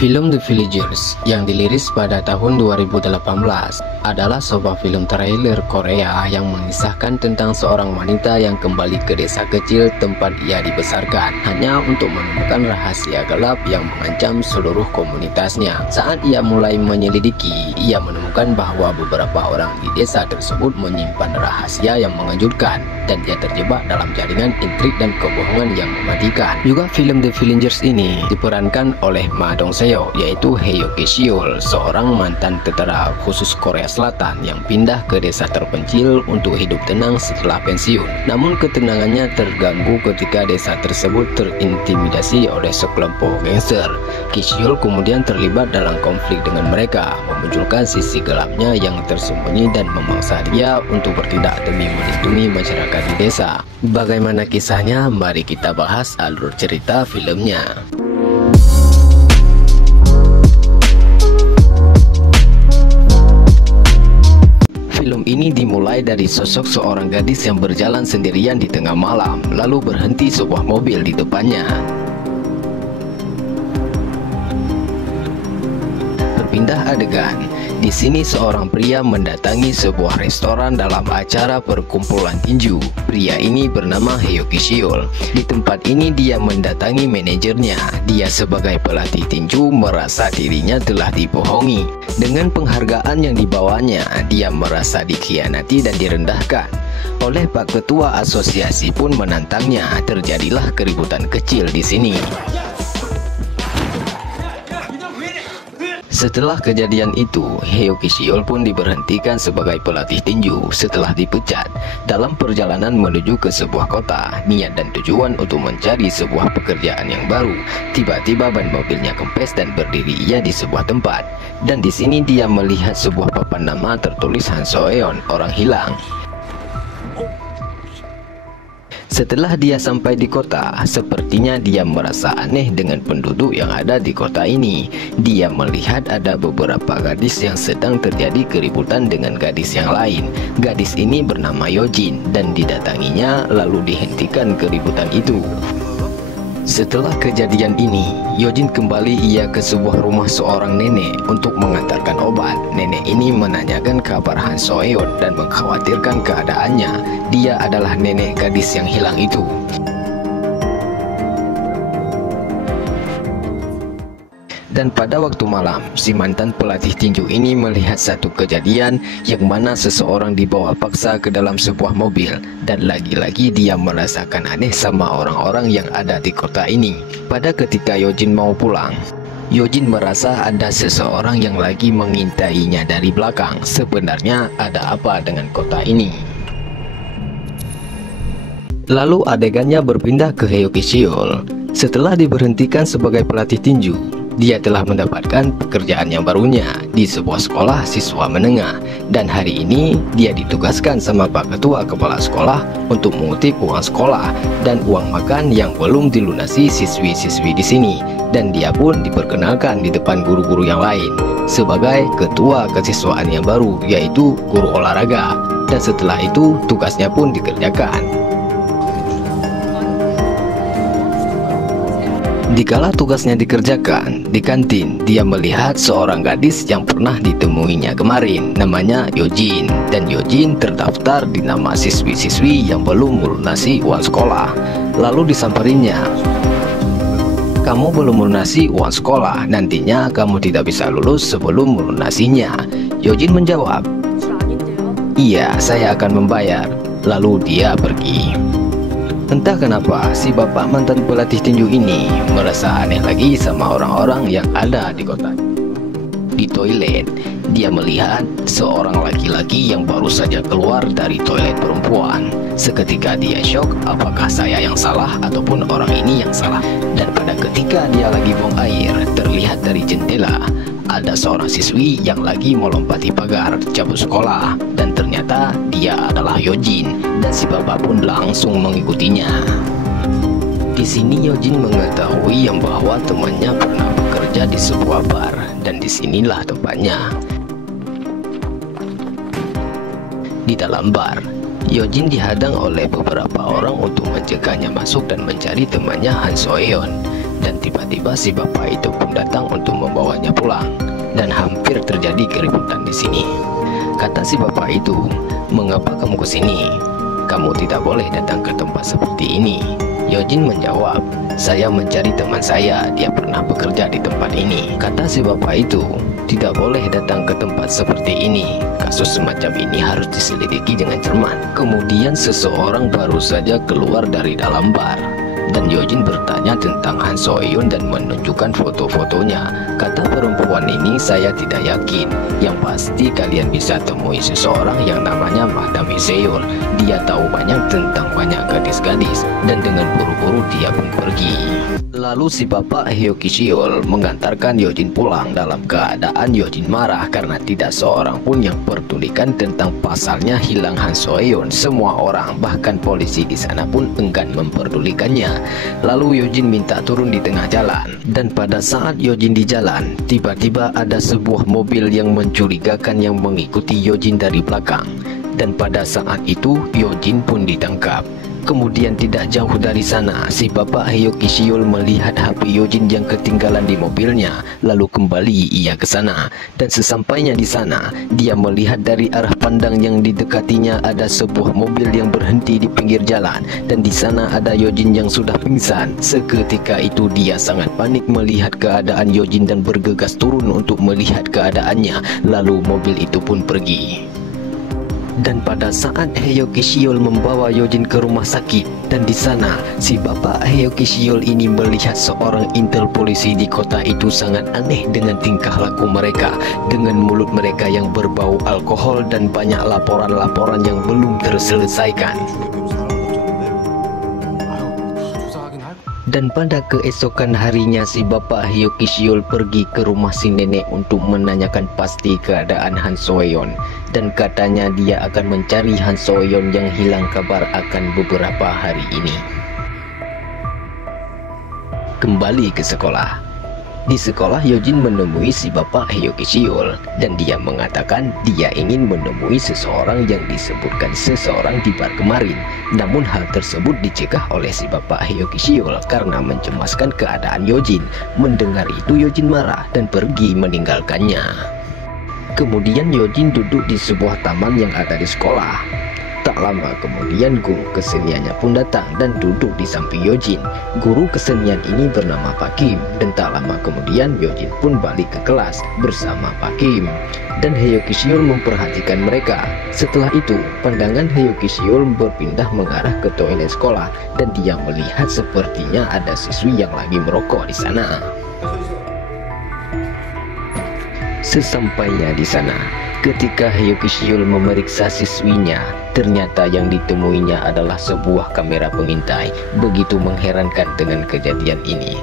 Film The Villagers yang dirilis pada tahun 2018 adalah sebuah film trailer Korea yang mengisahkan tentang seorang wanita yang kembali ke desa kecil tempat ia dibesarkan hanya untuk menemukan rahasia gelap yang mengancam seluruh komunitasnya. Saat ia mulai menyelidiki, ia menemukan bahwa beberapa orang di desa tersebut menyimpan rahasia yang mengejutkan dan dia terjebak dalam jaringan intrik dan kebohongan yang mematikan. Juga film The Villagers ini diperankan oleh Ma Dong-seok, yaitu Heo Ki-seol, seorang mantan tentara khusus Korea Selatan yang pindah ke desa terpencil untuk hidup tenang setelah pensiun. Namun ketenangannya terganggu ketika desa tersebut terintimidasi oleh sekelompok gangster. Ki-seol kemudian terlibat dalam konflik dengan mereka, memunculkan sisi gelapnya yang tersembunyi dan memaksa dia untuk bertindak demi melindungi masyarakat di desa. Bagaimana kisahnya? Mari kita bahas alur cerita filmnya. Film ini dimulai dari sosok seorang gadis yang berjalan sendirian di tengah malam, lalu berhenti sebuah mobil di depannya. Berpindah adegan. Di sini seorang pria mendatangi sebuah restoran dalam acara perkumpulan tinju. Pria ini bernama Heo Ki-seol. Di tempat ini dia mendatangi manajernya. Dia sebagai pelatih tinju merasa dirinya telah dibohongi. Dengan penghargaan yang dibawanya, dia merasa dikhianati dan direndahkan. Oleh Pak Ketua Asosiasi pun menantangnya. Terjadilah keributan kecil di sini. Setelah kejadian itu, Heo Ki-seol pun diberhentikan sebagai pelatih tinju setelah dipecat. Dalam perjalanan menuju ke sebuah kota, niat dan tujuan untuk mencari sebuah pekerjaan yang baru, tiba-tiba ban mobilnya kempes dan berdiri ia di sebuah tempat. Dan di sini dia melihat sebuah papan nama tertulis Han So-eun, orang hilang. Setelah dia sampai di kota, sepertinya dia merasa aneh dengan penduduk yang ada di kota ini. Dia melihat ada beberapa gadis yang sedang terjadi keributan dengan gadis yang lain. Gadis ini bernama Yojin dan didatanginya lalu dihentikan keributan itu. Setelah kejadian ini, Yojin kembali ia ke sebuah rumah seorang nenek untuk mengantarkan obat. Nenek ini menanyakan kabar Han So-eun dan mengkhawatirkan keadaannya. Dia adalah nenek gadis yang hilang itu. Dan pada waktu malam, si mantan pelatih tinju ini melihat satu kejadian yang mana seseorang dibawa paksa ke dalam sebuah mobil. Dan lagi-lagi dia merasakan aneh sama orang-orang yang ada di kota ini. Pada ketika Yojin mau pulang, Yojin merasa ada seseorang yang lagi mengintainya dari belakang. Sebenarnya ada apa dengan kota ini? Lalu adegannya berpindah ke Heo Ki-seol. Setelah diberhentikan sebagai pelatih tinju, dia telah mendapatkan pekerjaan yang barunya di sebuah sekolah siswa menengah. Dan hari ini dia ditugaskan sama Pak Ketua Kepala Sekolah untuk mengutip uang sekolah dan uang makan yang belum dilunasi siswi-siswi di sini. Dan dia pun diperkenalkan di depan guru-guru yang lain sebagai ketua kesiswaan yang baru, yaitu guru olahraga. Dan setelah itu tugasnya pun dikerjakan. Dikala tugasnya dikerjakan di kantin, dia melihat seorang gadis yang pernah ditemuinya kemarin. Namanya Yojin, dan Yojin terdaftar di nama siswi-siswi yang belum melunasi uang sekolah. Lalu disamparinya, "Kamu belum melunasi uang sekolah, nantinya kamu tidak bisa lulus sebelum melunasinya." Yojin menjawab, "Iya, saya akan membayar." Lalu dia pergi. Entah kenapa si bapak mantan pelatih tinju ini merasa aneh lagi sama orang-orang yang ada di kota. Di toilet, dia melihat seorang laki-laki yang baru saja keluar dari toilet perempuan. Seketika dia syok, apakah saya yang salah ataupun orang ini yang salah? Dan pada ketika dia lagi buang air, terlihat dari jendela ada seorang siswi yang lagi melompati pagar cabut sekolah. Dan ternyata dia adalah Yojin, dan si bapak pun langsung mengikutinya. Di sini Yojin mengetahui yang bahwa temannya pernah bekerja di sebuah bar, dan disinilah tempatnya. Di dalam bar, Yojin dihadang oleh beberapa orang untuk mencegahnya masuk dan mencari temannya Han So-eun. dan tiba-tiba si bapak itu pun datang untuk membawanya pulang, dan hampir terjadi keributan di sini. Kata si bapak itu, "Mengapa kamu ke sini? Kamu tidak boleh datang ke tempat seperti ini." Yojin menjawab, "Saya mencari teman saya, dia pernah bekerja di tempat ini." Kata si bapak itu, "Tidak boleh datang ke tempat seperti ini. Kasus semacam ini harus diselidiki dengan cermat." Kemudian seseorang baru saja keluar dari dalam bar, dan Yojin bertanya tentang Han So-eun dan menunjukkan foto-fotonya. Kata perempuan ini, "Saya tidak yakin. Yang pasti kalian bisa temui seseorang yang namanya Madam Iseol. Dia tahu banyak tentang banyak gadis-gadis." Dan dengan buru-buru dia pun pergi. Lalu si bapak Hyo Ki-seol mengantarkan Yojin pulang dalam keadaan Yojin marah karena tidak seorang pun yang pedulikan tentang pasalnya hilang Han So-eun. Semua orang, bahkan polisi di sana pun enggan memperdulikannya. Lalu Yojin minta turun di tengah jalan, dan pada saat Yojin di jalan, tiba-tiba ada sebuah mobil yang mencurigakan yang mengikuti Yojin dari belakang. Dan pada saat itu Yojin pun ditangkap. Kemudian tidak jauh dari sana, si bapak Hyo Ki-seol melihat HP Yojin yang ketinggalan di mobilnya. Lalu kembali ia ke sana, dan sesampainya di sana, dia melihat dari arah pandang yang didekatinya ada sebuah mobil yang berhenti di pinggir jalan, dan di sana ada Yojin yang sudah pingsan. Seketika itu dia sangat panik melihat keadaan Yojin dan bergegas turun untuk melihat keadaannya. Lalu mobil itu pun pergi. Dan pada saat Hyo Ki-seol membawa Yojin ke rumah sakit, dan di sana si bapak Hyo Ki-seol ini melihat seorang intel polisi di kota itu sangat aneh dengan tingkah laku mereka, dengan mulut mereka yang berbau alkohol dan banyak laporan-laporan yang belum terselesaikan. Dan pada keesokan harinya si bapak Hyo Ki-seol pergi ke rumah si nenek untuk menanyakan pasti keadaan Han So-eun. Dan katanya dia akan mencari Han So-eun yang hilang kabar akan beberapa hari ini. Kembali ke sekolah. Di sekolah Yojin menemui si bapak Hyo Ki-seol, dan dia mengatakan dia ingin menemui seseorang yang disebutkan seseorang di bar kemarin. Namun hal tersebut dicegah oleh si bapak Hyo Ki-seol karena mencemaskan keadaan Yojin. Mendengar itu Yojin marah dan pergi meninggalkannya. Kemudian Yojin duduk di sebuah taman yang ada di sekolah. Tak lama kemudian guru keseniannya pun datang dan duduk di samping Yojin. Guru kesenian ini bernama Pak Kim, dan tak lama kemudian Yojin pun balik ke kelas bersama Pak Kim. Dan Hyo Ki-seol memperhatikan mereka. Setelah itu pandangan Hyo Ki-seol berpindah mengarah ke toilet sekolah, dan dia melihat sepertinya ada siswi yang lagi merokok di sana. Sesampainya di sana, ketika Hyo Ki-seol memeriksa siswinya, ternyata yang ditemuinya adalah sebuah kamera pengintai. Begitu mengherankan dengan kejadian ini.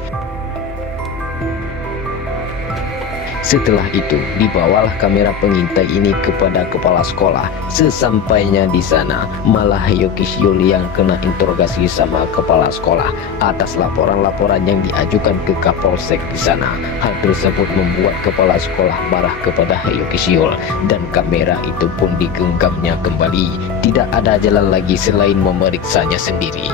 Setelah itu, dibawalah kamera pengintai ini kepada kepala sekolah. Sesampainya di sana, malah Hyo Ki-seol yang kena interogasi sama kepala sekolah atas laporan-laporan yang diajukan ke Kapolsek di sana. Hal tersebut membuat kepala sekolah marah kepada Hyo Ki-seol, dan kamera itu pun digenggamnya kembali. Tidak ada jalan lagi selain memeriksanya sendiri.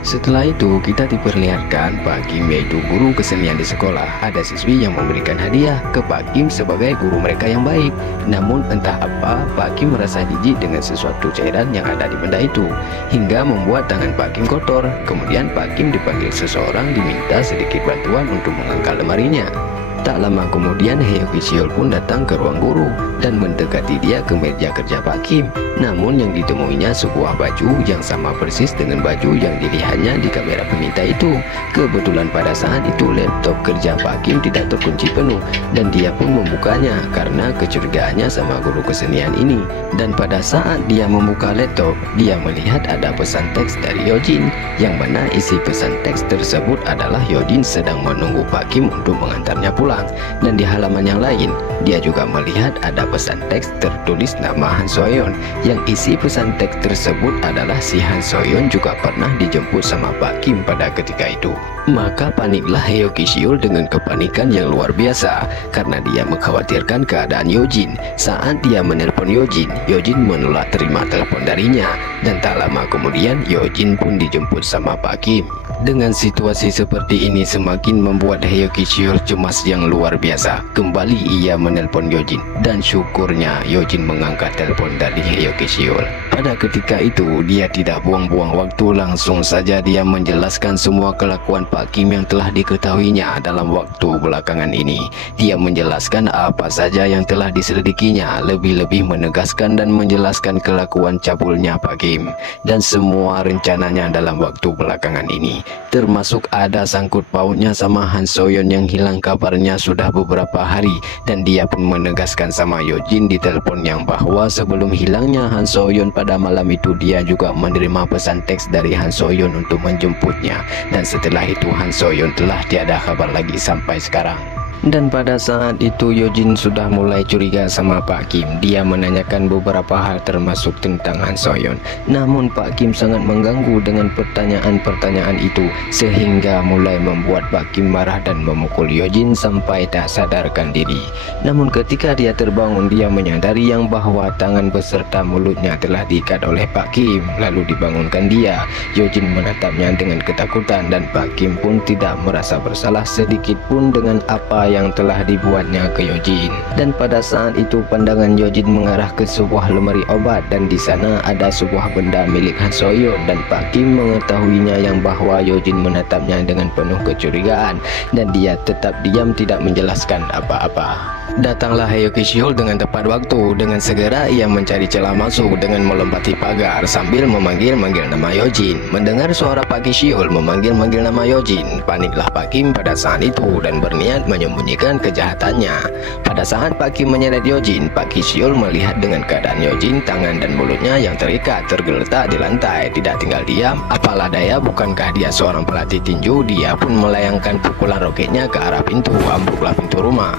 Setelah itu kita diperlihatkan Pak Kim, yaitu guru kesenian di sekolah. Ada siswi yang memberikan hadiah ke Pak Kim sebagai guru mereka yang baik. Namun entah apa Pak Kim merasa jijik dengan sesuatu cairan yang ada di benda itu, hingga membuat tangan Pak Kim kotor. Kemudian Pak Kim dipanggil seseorang, diminta sedikit bantuan untuk mengangkat lemarinya. Tak lama kemudian Hyo Ki-seol pun datang ke ruang guru dan mendekati dia ke meja kerja Pak Kim. Namun yang ditemuinya sebuah baju yang sama persis dengan baju yang dilihatnya di kamera pengintai itu. Kebetulan pada saat itu laptop kerja Pak Kim tidak terkunci penuh, dan dia pun membukanya karena kecurigaannya sama guru kesenian ini. Dan pada saat dia membuka laptop, dia melihat ada pesan teks dari Yojin, yang mana isi pesan teks tersebut adalah Yojin sedang menunggu Pak Kim untuk mengantarnya pulang. Dan di halaman yang lain, dia juga melihat ada pesan teks tertulis nama Han So-eun, yang isi pesan teks tersebut adalah si Han So-eun juga pernah dijemput sama Pak Kim pada ketika itu. Maka paniklah Hyo Ki-seol dengan kepanikan yang luar biasa karena dia mengkhawatirkan keadaan Yojin. Saat dia menelpon Yojin, Yojin menolak terima telepon darinya, dan tak lama kemudian Yojin pun dijemput sama Pak Kim. Dengan situasi seperti ini semakin membuat Haeyoki Seol cemas yang luar biasa. Kembali ia menelpon Yojin dan syukurnya Yojin mengangkat telepon dari Haeyoki Seol. Pada ketika itu dia tidak buang-buang waktu, langsung saja dia menjelaskan semua kelakuan Pak Kim yang telah diketahuinya dalam waktu belakangan ini. Dia menjelaskan apa saja yang telah diselidikinya, lebih-lebih menegaskan dan menjelaskan kelakuan cabulnya Pak Kim dan semua rencananya dalam waktu belakangan ini. Termasuk ada sangkut pautnya sama Han Soyeon yang hilang kabarnya sudah beberapa hari, dan dia pun menegaskan sama Yojin di telepon yang bahwa sebelum hilangnya Han Soyeon pada malam itu dia juga menerima pesan teks dari Han Soyeon untuk menjemputnya, dan setelah itu Han Soyeon telah tiada kabar lagi sampai sekarang. Dan pada saat itu Yojin sudah mulai curiga sama Pak Kim. Dia menanyakan beberapa hal termasuk tentang Han Soyeon. Namun Pak Kim sangat mengganggu dengan pertanyaan-pertanyaan itu, sehingga mulai membuat Pak Kim marah dan memukul Yojin sampai tak sadarkan diri. Namun ketika dia terbangun, dia menyadari yang bahwa tangan beserta mulutnya telah diikat oleh Pak Kim. Lalu dibangunkan dia. Yojin menatapnya dengan ketakutan dan Pak Kim pun tidak merasa bersalah sedikit pun dengan apa yang telah dibuatnya ke Yojin. Dan pada saat itu pandangan Yojin mengarah ke sebuah lemari obat, dan di sana ada sebuah benda milik Han Soyeon, dan Pak Kim mengetahuinya yang bahwa Yojin menatapnya dengan penuh kecurigaan, dan dia tetap diam tidak menjelaskan apa-apa. Datanglah Haeyoki Seol dengan tepat waktu. Dengan segera ia mencari celah masuk dengan melompati pagar sambil memanggil-manggil nama Yojin. Mendengar suara Pak Ki Seol memanggil-manggil nama Yojin, paniklah Pak Kim pada saat itu dan berniat menyembunyikan kejahatannya. Pada saat Pak Kim menyeret Yojin, Pak Ki Seol melihat dengan keadaan Yojin, tangan dan mulutnya yang terikat tergeletak di lantai, tidak tinggal diam. Apalah daya, bukankah dia seorang pelatih tinju? Dia pun melayangkan pukulan roketnya ke arah pintu. Ambruklah pintu rumah.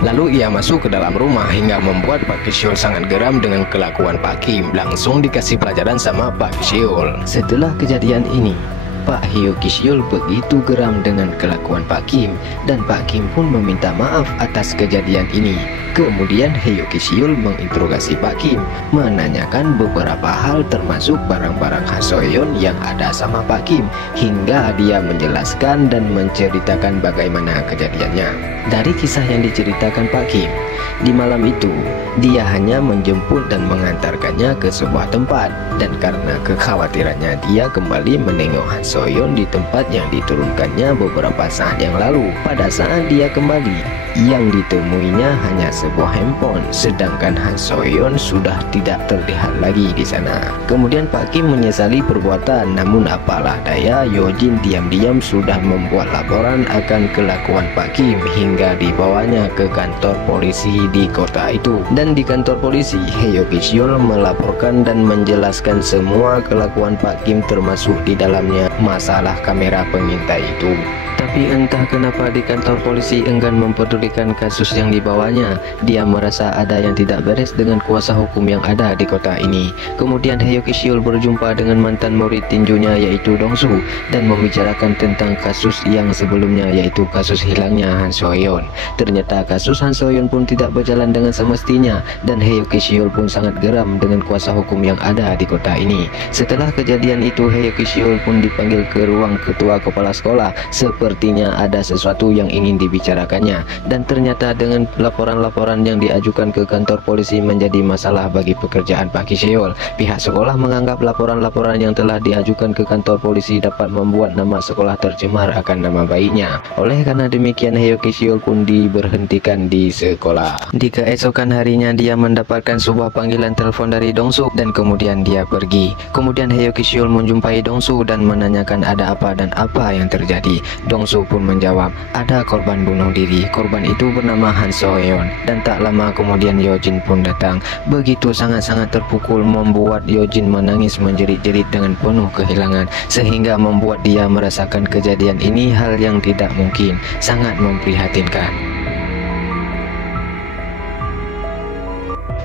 Lalu ia masuk ke dalam rumah hingga membuat Pak Ki Seol sangat geram dengan kelakuan Pak Kim. Langsung dikasih pelajaran sama Pak Ki Seol. Setelah kejadian ini, Pak Haeyoki Seol begitu geram dengan kelakuan Pak Kim, dan Pak Kim pun meminta maaf atas kejadian ini. Kemudian Haeyoki Seol menginterogasi Pak Kim, menanyakan beberapa hal termasuk barang-barang Han Soyeon yang ada sama Pak Kim, hingga dia menjelaskan dan menceritakan bagaimana kejadiannya. Dari kisah yang diceritakan Pak Kim, di malam itu dia hanya menjemput dan mengantarkannya ke sebuah tempat, dan karena kekhawatirannya dia kembali menengok Han Soyeon di tempat yang diturunkannya beberapa saat yang lalu. Pada saat dia kembali, yang ditemuinya hanya sebuah handphone, sedangkan Han Soyeon sudah tidak terlihat lagi di sana. Kemudian Pak Kim menyesali perbuatan, namun apalah daya, Yojin diam-diam sudah membuat laporan akan kelakuan Pak Kim hingga dibawanya ke kantor polisi di kota itu. Dan di kantor polisi, Haeyoki Seol melaporkan dan menjelaskan semua kelakuan Pak Kim, termasuk di dalamnya masalah kamera pengintai itu. Tapi entah kenapa di kantor polisi enggan mempedulikan kasus yang dibawanya. Dia merasa ada yang tidak beres dengan kuasa hukum yang ada di kota ini. Kemudian Haeyoki Seol berjumpa dengan mantan murid tinjunya yaitu Dongsu, dan membicarakan tentang kasus yang sebelumnya yaitu kasus hilangnya Han Soyeon. Ternyata kasus Han Soyeon pun tidak berjalan dengan semestinya, dan Haeyoki Seol pun sangat geram dengan kuasa hukum yang ada di kota ini. Setelah kejadian itu, Haeyoki Seol pun dipanggil ke ruang ketua kepala sekolah. Sepertinya ada sesuatu yang ingin dibicarakannya, dan ternyata dengan laporan-laporan yang diajukan ke kantor polisi menjadi masalah bagi pekerjaan Pak Ki Seol. Pihak sekolah menganggap laporan-laporan yang telah diajukan ke kantor polisi dapat membuat nama sekolah tercemar akan nama baiknya. Oleh karena demikian, Haeyoki Seol pun diberhentikan di sekolah. Di keesokan harinya dia mendapatkan sebuah panggilan telepon dari Dongsu, dan kemudian dia pergi. Kemudian Haeyoki Seol menjumpai Dongsu dan menanyakan ada apa dan apa yang terjadi. Dongsu pun menjawab, ada korban bunuh diri. Korban itu bernama Han Soyeon. Dan tak lama kemudian Yojin pun datang. Begitu sangat-sangat terpukul, membuat Yojin menangis menjerit-jerit dengan penuh kehilangan, sehingga membuat dia merasakan kejadian ini hal yang tidak mungkin, sangat memprihatinkan.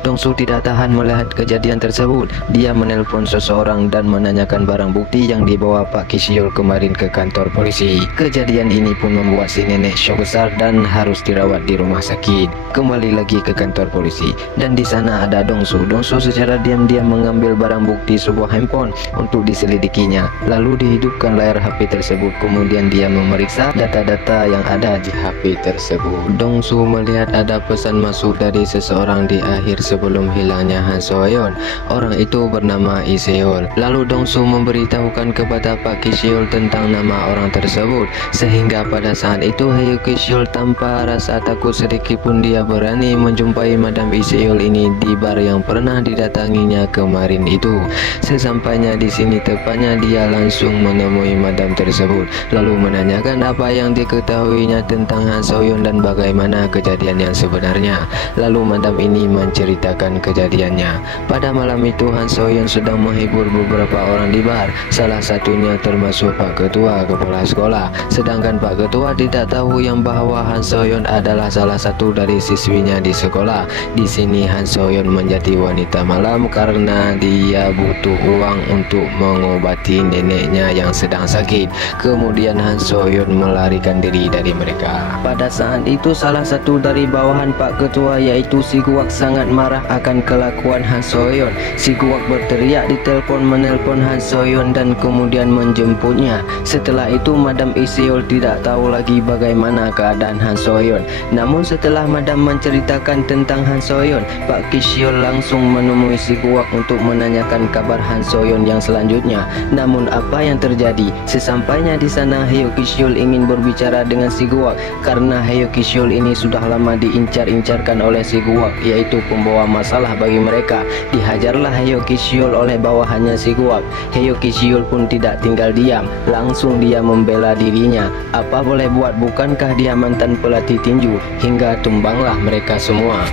Dongsu tidak tahan melihat kejadian tersebut. Dia menelpon seseorang dan menanyakan barang bukti yang dibawa Pak Kisiol kemarin ke kantor polisi. Kejadian ini pun membuat si nenek shock besar dan harus dirawat di rumah sakit. Kembali lagi ke kantor polisi dan di sana ada Dongsu. Dongsu secara diam-diam mengambil barang bukti sebuah handphone untuk diselidikinya. Lalu dihidupkan layar HP tersebut. Kemudian dia memeriksa data-data yang ada di HP tersebut. Dongsu melihat ada pesan masuk dari seseorang di akhir sebelum hilangnya Han So-yeon. Orang itu bernama Lee Se-yeol. Lalu Dongsu memberitahukan kepada Pak Kisiol tentang nama orang tersebut, sehingga pada saat itu Heo Kisiol tanpa rasa takut sedikit pun dia berani menjumpai Madam Lee Se-yeol ini di bar yang pernah didatanginya kemarin itu. Sesampainya di sini tepatnya dia langsung menemui Madam tersebut, lalu menanyakan apa yang diketahuinya tentang Han So-yeon dan bagaimana kejadian yang sebenarnya. Lalu Madam ini menceritakan kejadiannya. Pada malam itu Han So-yeon sedang menghibur beberapa orang di bar, salah satunya termasuk Pak Ketua Kepala Sekolah. Sedangkan Pak Ketua tidak tahu yang bahwa Han So-yeon adalah salah satu dari siswinya di sekolah. Di sini Han So-yeon menjadi wanita malam karena dia butuh uang untuk mengobati neneknya yang sedang sakit. Kemudian Han So-yeon melarikan diri dari mereka. Pada saat itu salah satu dari bawahan Pak Ketua yaitu si Guak sangat marah akan kelakuan Han So-yeon. Si Guak berteriak di telepon menelpon Han So-yeon dan kemudian menjemputnya. Setelah itu Madam Lee Se-yeol tidak tahu lagi bagaimana keadaan Han So-yeon. Namun setelah Madam menceritakan tentang Han So-yeon, Pak Kisiol langsung menemui si Guak untuk menanyakan kabar Han So-yeon yang selanjutnya. Namun apa yang terjadi? Sesampainya di sana Heo Kisiol ingin berbicara dengan si Guak karena Heo Kisiol ini sudah lama diincar-incarkan oleh si Guak, yaitu pembawa masalah bagi mereka. Dihajarlah Heo Kisiol oleh bawahannya si Guak. Heo Kisiol pun tidak tinggal diam, langsung dia membela dirinya. Apa boleh buat, bukankah dia mantan pelatih tinju? Hingga tumbanglah mereka semua.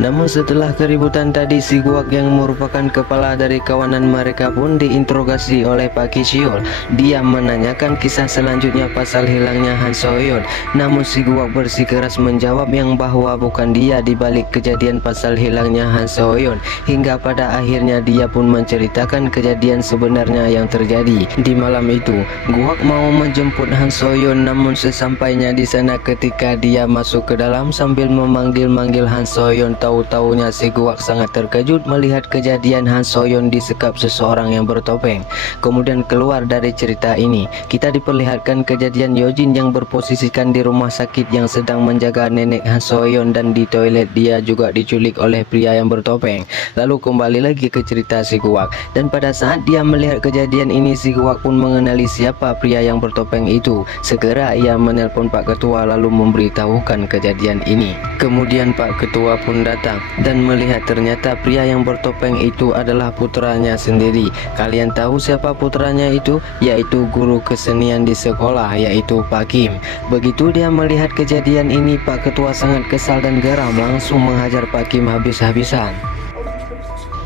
Namun setelah keributan tadi, si Guak yang merupakan kepala dari kawanan mereka pun diinterogasi oleh Pak Kisiol. Dia menanyakan kisah selanjutnya pasal hilangnya Han So-yeon. Namun si Guak bersikeras menjawab yang bahwa bukan dia dibalik kejadian pasal hilangnya Han So-yeon. Hingga pada akhirnya dia pun menceritakan kejadian sebenarnya yang terjadi. Di malam itu, Guak mau menjemput Han So-yeon, namun sesampainya di sana ketika dia masuk ke dalam sambil memanggil-manggil Han So-yeon, tahu-tahunya si Guak sangat terkejut melihat kejadian Han So-yeon disekap seseorang yang bertopeng. Kemudian keluar dari cerita ini, kita diperlihatkan kejadian Yojin yang berposisikan di rumah sakit yang sedang menjaga nenek Han So-yeon, dan di toilet dia juga diculik oleh pria yang bertopeng. Lalu kembali lagi ke cerita si Guak, dan pada saat dia melihat kejadian ini, si Guak pun mengenali siapa pria yang bertopeng itu. Segera ia menelpon Pak Ketua lalu memberitahukan kejadian ini. Kemudian Pak Ketua pun datang dan melihat ternyata pria yang bertopeng itu adalah putranya sendiri. Kalian tahu siapa putranya itu? Yaitu guru kesenian di sekolah, yaitu Pak Kim. Begitu dia melihat kejadian ini, Pak Ketua sangat kesal dan geram, langsung menghajar Pak Kim habis-habisan.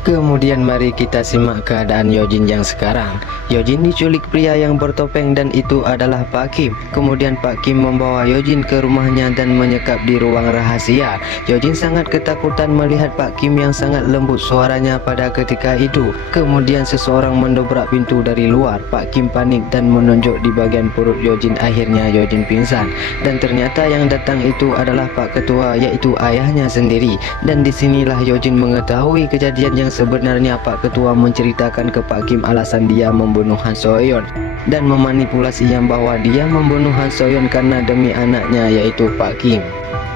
Kemudian mari kita simak keadaan Yojin yang sekarang. Yojin diculik pria yang bertopeng dan itu adalah Pak Kim. Kemudian Pak Kim membawa Yojin ke rumahnya dan menyekap di ruang rahasia. Yojin sangat ketakutan melihat Pak Kim yang sangat lembut suaranya pada ketika itu. Kemudian seseorang mendobrak pintu dari luar. Pak Kim panik dan menunjuk di bagian perut Yojin. Akhirnya Yojin pingsan dan ternyata yang datang itu adalah Pak Ketua, yaitu ayahnya sendiri. Dan disinilah Yojin mengetahui kejadian yang sebenarnya. Pak Ketua menceritakan ke Pak Kim alasan dia membunuh Han So-yeon dan memanipulasi yang bahwa dia membunuh Han So-yeon karena demi anaknya, yaitu Pak Kim.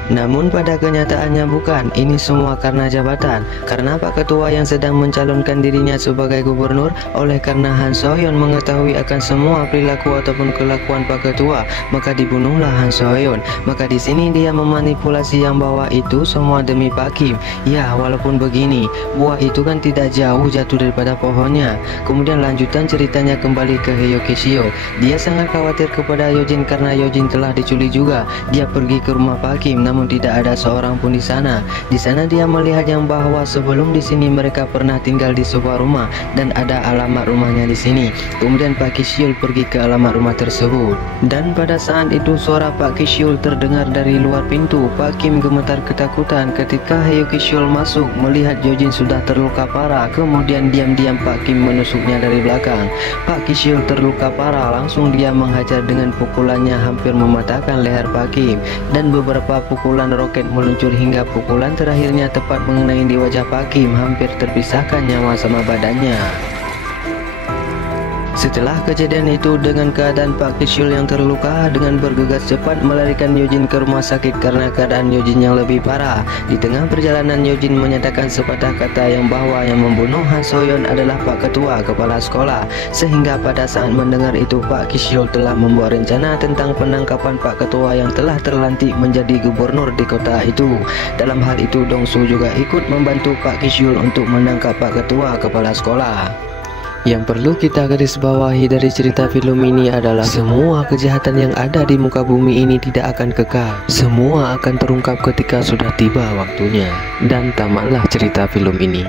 Namun pada kenyataannya bukan, ini semua karena jabatan. Karena Pak Ketua yang sedang mencalonkan dirinya sebagai gubernur, oleh karena Han So-yeon mengetahui akan semua perilaku ataupun kelakuan Pak Ketua, maka dibunuhlah Han So-yeon. Maka di sini dia memanipulasi yang bahwa itu semua demi Pak Kim. Ya, walaupun begini, buah itu kan tidak jauh jatuh daripada pohonnya. Kemudian lanjutan ceritanya kembali ke Heo Kisiol. Dia sangat khawatir kepada Yojin karena Yojin telah diculik juga. Dia pergi ke rumah Pak Kim, namun namun tidak ada seorang pun di sana. Di sana dia melihat yang bahwa sebelum di sini mereka pernah tinggal di sebuah rumah dan ada alamat rumahnya di sini. Kemudian Pak Kisyul pergi ke alamat rumah tersebut, dan pada saat itu suara Pak Kisyul terdengar dari luar pintu. Pak Kim gemetar ketakutan ketika Heo Kisyul masuk melihat Yojin sudah terluka parah. Kemudian diam-diam Pak Kim menusuknya dari belakang. Pak Kisyul terluka parah, langsung dia menghajar dengan pukulannya hampir mematahkan leher Pak Kim, dan beberapa pukulan roket meluncur hingga pukulan terakhirnya tepat mengenai di wajah Pak Kim, hampir terpisahkan nyawa sama badannya. Setelah kejadian itu, dengan keadaan Pak Kisyul yang terluka, dengan bergegas cepat melarikan Yojin ke rumah sakit karena keadaan Yojin yang lebih parah. Di tengah perjalanan, Yojin menyatakan sepatah kata yang bahwa yang membunuh Han Soyeon adalah Pak Ketua Kepala Sekolah, sehingga pada saat mendengar itu Pak Kisyul telah membuat rencana tentang penangkapan Pak Ketua yang telah terlantik menjadi gubernur di kota itu. Dalam hal itu, Dong-su juga ikut membantu Pak Kisyul untuk menangkap Pak Ketua Kepala Sekolah. Yang perlu kita garis bawahi dari cerita film ini adalah semua kejahatan yang ada di muka bumi ini tidak akan kekal. Semua akan terungkap ketika sudah tiba waktunya. Dan tamatlah cerita film ini.